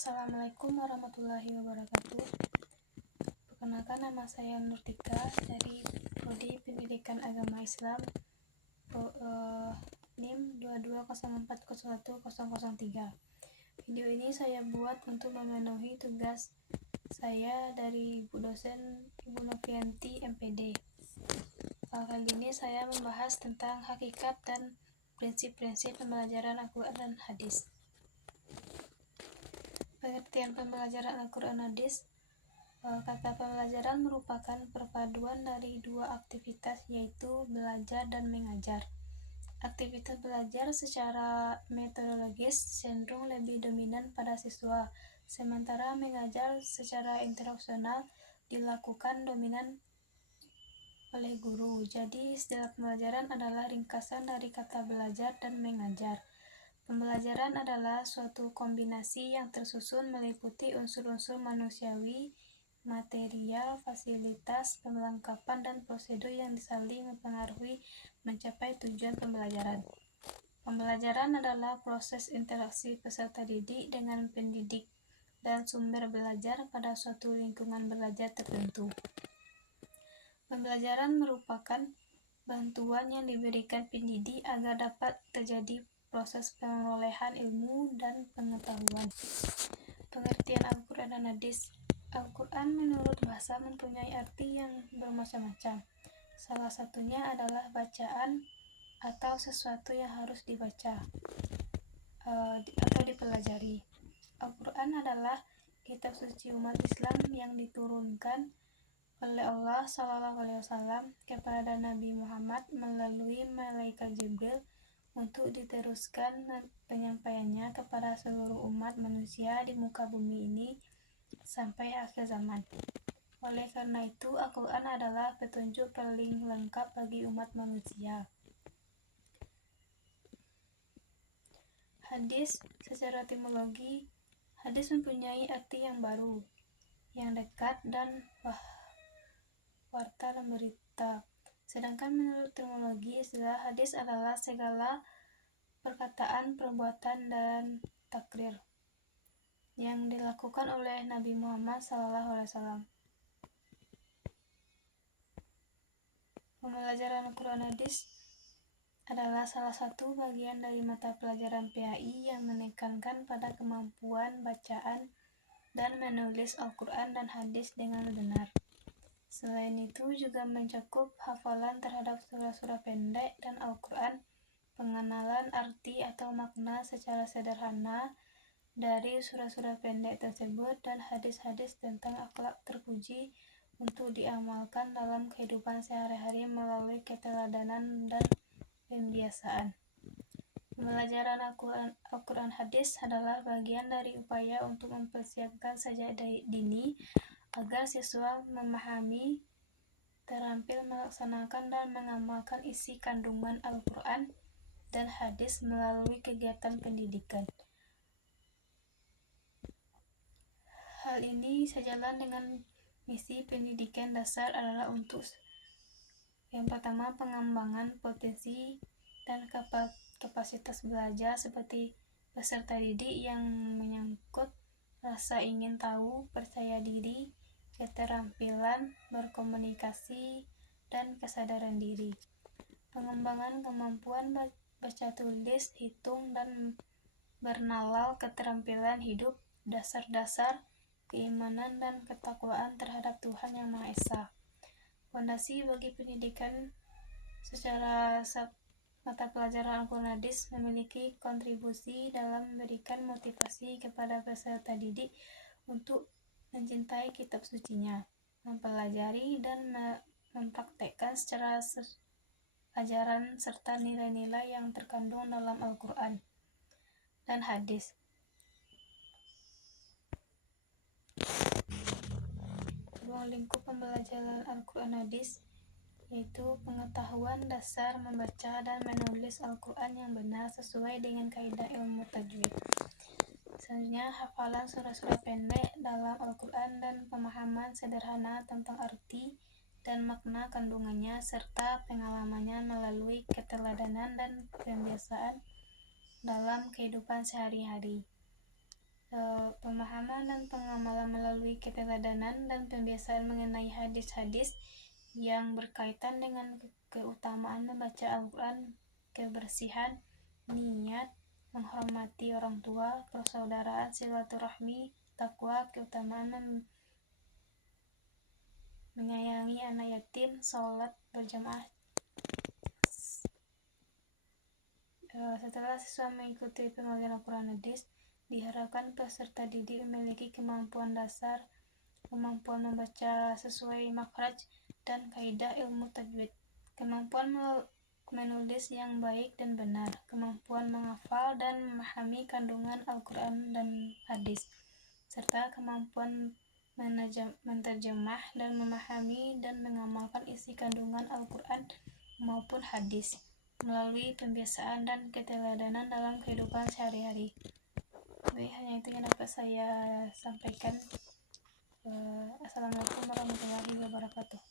Assalamualaikum warahmatullahi wabarakatuh. Perkenalkan, nama saya Nurtika dari Prodi Pendidikan Agama Islam, NIM 2204010003. Video ini saya buat untuk memenuhi tugas saya dari Ibu dosen Ibu Novianti MPD. Kali ini saya membahas tentang hakikat dan prinsip-prinsip pembelajaran Al-Quran dan Hadis. Pengertian pembelajaran Al-Quran Hadis. Kata pembelajaran merupakan perpaduan dari dua aktivitas, yaitu belajar dan mengajar. Aktivitas belajar secara metodologis cenderung lebih dominan pada siswa, sementara mengajar secara interaksional dilakukan dominan oleh guru. Jadi, istilah pembelajaran adalah ringkasan dari kata belajar dan mengajar. Pembelajaran adalah suatu kombinasi yang tersusun meliputi unsur-unsur manusiawi, material, fasilitas, perlengkapan, dan prosedur yang saling mempengaruhi mencapai tujuan pembelajaran. Pembelajaran adalah proses interaksi peserta didik dengan pendidik dan sumber belajar pada suatu lingkungan belajar tertentu. Pembelajaran merupakan bantuan yang diberikan pendidik agar dapat terjadi proses perolehan ilmu dan pengetahuan. Pengertian Al-Quran dan Hadis. Al-Quran menurut bahasa mempunyai arti yang bermacam-macam. Salah satunya adalah bacaan atau sesuatu yang harus dibaca atau dipelajari. Al-Quran adalah kitab suci umat Islam yang diturunkan oleh Allah SAW kepada Nabi Muhammad melalui malaikat Jibril untuk diteruskan penyampaiannya kepada seluruh umat manusia di muka bumi ini sampai akhir zaman. Oleh karena itu, Al-Quran adalah petunjuk paling lengkap bagi umat manusia. Hadis. Secara etimologi, hadis mempunyai arti yang baru, yang dekat, dan warta dan berita. Sedangkan menurut etimologi, istilah hadis adalah segala perkataan, perbuatan, dan takrir yang dilakukan oleh Nabi Muhammad SAW. Pembelajaran Al-Quran Hadis adalah salah satu bagian dari mata pelajaran PAI yang menekankan pada kemampuan bacaan dan menulis Al-Quran dan Hadis dengan benar. Selain itu juga mencakup hafalan terhadap surah-surah pendek dan Al-Quran, pengenalan arti atau makna secara sederhana dari surah-surah pendek tersebut, dan hadis-hadis tentang akhlak terpuji untuk diamalkan dalam kehidupan sehari-hari melalui keteladanan dan pembiasaan. Pembelajaran Al-Quran Hadis adalah bagian dari upaya untuk mempersiapkan sejak dini agar siswa memahami, terampil melaksanakan dan mengamalkan isi kandungan Al-Quran dan Hadis melalui kegiatan pendidikan. Hal ini sejalan dengan misi pendidikan dasar adalah untuk yang pertama, pengembangan potensi dan kapasitas belajar seperti peserta didik yang menyangkut rasa ingin tahu, percaya diri, keterampilan berkomunikasi, dan kesadaran diri. Pengembangan kemampuan baca tulis, hitung, dan bernalar, keterampilan hidup, dasar-dasar keimanan dan ketakwaan terhadap Tuhan Yang Maha Esa. Fondasi bagi pendidikan secara mata pelajaran Al-Quran Hadis memiliki kontribusi dalam memberikan motivasi kepada peserta didik untuk mencintai kitab sucinya, mempelajari dan mempraktekkan secara ajaran serta nilai-nilai yang terkandung dalam Al-Quran dan Hadis. Ruang lingkup pembelajaran Al-Quran Hadis yaitu pengetahuan dasar membaca dan menulis Al-Quran yang benar sesuai dengan kaidah ilmu tajwid. Selanjutnya, hafalan surah-surah pendek dalam Al-Quran dan pemahaman sederhana tentang arti dan makna kandungannya serta pengalamannya melalui keteladanan dan pembiasaan dalam kehidupan sehari-hari. pemahaman dan pengamalan melalui keteladanan dan pembiasaan mengenai hadis-hadis yang berkaitan dengan keutamaan membaca Al-Quran, kebersihan niat, menghormati orang tua, persaudaraan, silaturahmi, takwa, keutamaan menyayangi anak yatim, sholat berjamaah. Setelah siswa mengikuti pengajian Al-Quran hadis, diharapkan peserta didik memiliki kemampuan dasar, kemampuan membaca sesuai makhraj dan kaidah ilmu tajwid, kemampuan menulis yang baik dan benar, kemampuan menghafal dan memahami kandungan Al-Quran dan hadis, serta kemampuan menerjemah dan memahami dan mengamalkan isi kandungan Al-Quran maupun hadis melalui pembiasaan dan keteladanan dalam kehidupan sehari-hari. Baik, hanya itu yang dapat saya sampaikan. Assalamualaikum warahmatullahi wabarakatuh.